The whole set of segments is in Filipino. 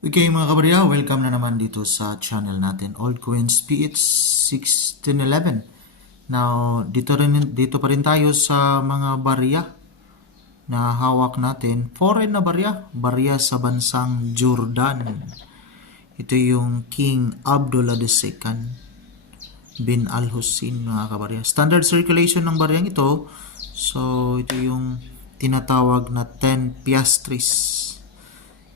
Okay mga kabarya, welcome na naman dito sa channel natin, Old Coins PH 1611. Now, dito pa rin tayo sa mga barya na hawak natin. Foreign na barya sa bansang Jordan. Ito yung King Abdullah II bin Al-Hussein mga kabarya. Standard circulation ng baryang ito. So, ito yung tinatawag na 10 piastres.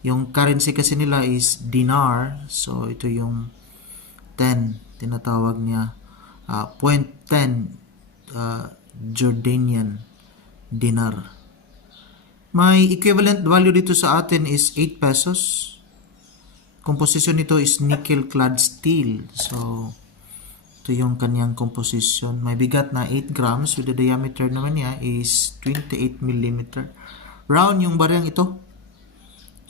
Yung currency kasi nila is dinar. So, ito yung 10. Tinatawag niya 0.10 Jordanian dinar. May equivalent value dito sa atin is 8 pesos. Composition nito is nickel-clad steel. So, ito yung kanyang composition. May bigat na 8 grams with the diameter naman niya is 28 mm. Round yung baryang ito.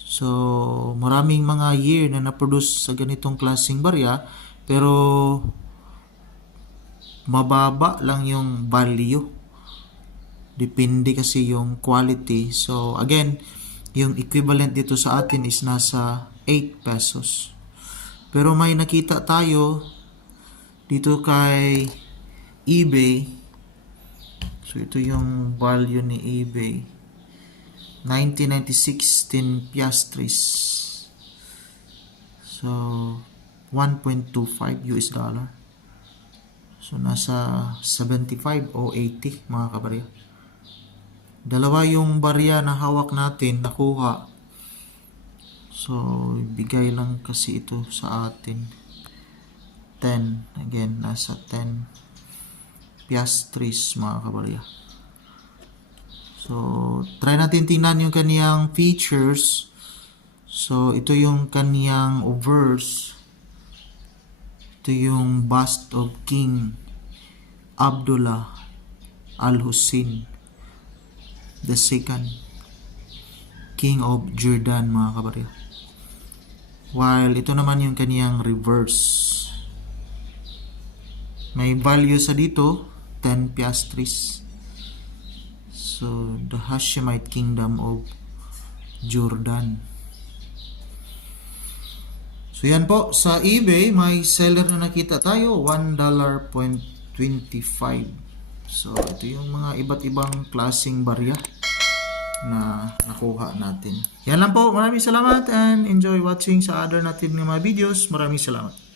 So, maraming mga year na na-produce sa ganitong klaseng barya, pero mababa lang yung value. Depende kasi yung quality. So, again, yung equivalent dito sa atin is nasa 8 pesos. Pero may nakita tayo dito kay eBay. So, ito yung value ni eBay. 1996 10 piastres. So 1.25 US dollar. So nasa 75 o 80 mga kabarya. Dalawa yung barya na hawak natin nakuha. So bigay lang kasi ito sa atin. 10 again nasa 10 piastres mga kabarya. So, try natin tingnan yung kaniyang features. So, ito yung kaniyang obverse. Ito yung bust of King Abdullah Al-Hussein II, King of Jordan mga kabarya. While ito naman yung kaniyang reverse. May value sa dito, 10 piastres. So, the Hashemite Kingdom of Jordan. So, yan po. Sa eBay, may seller na nakita tayo. $1.25. So, ito yung mga iba't ibang klaseng barya na nakuha natin. Yan lang po. Maraming salamat and enjoy watching sa other natin ng mga videos. Maraming salamat.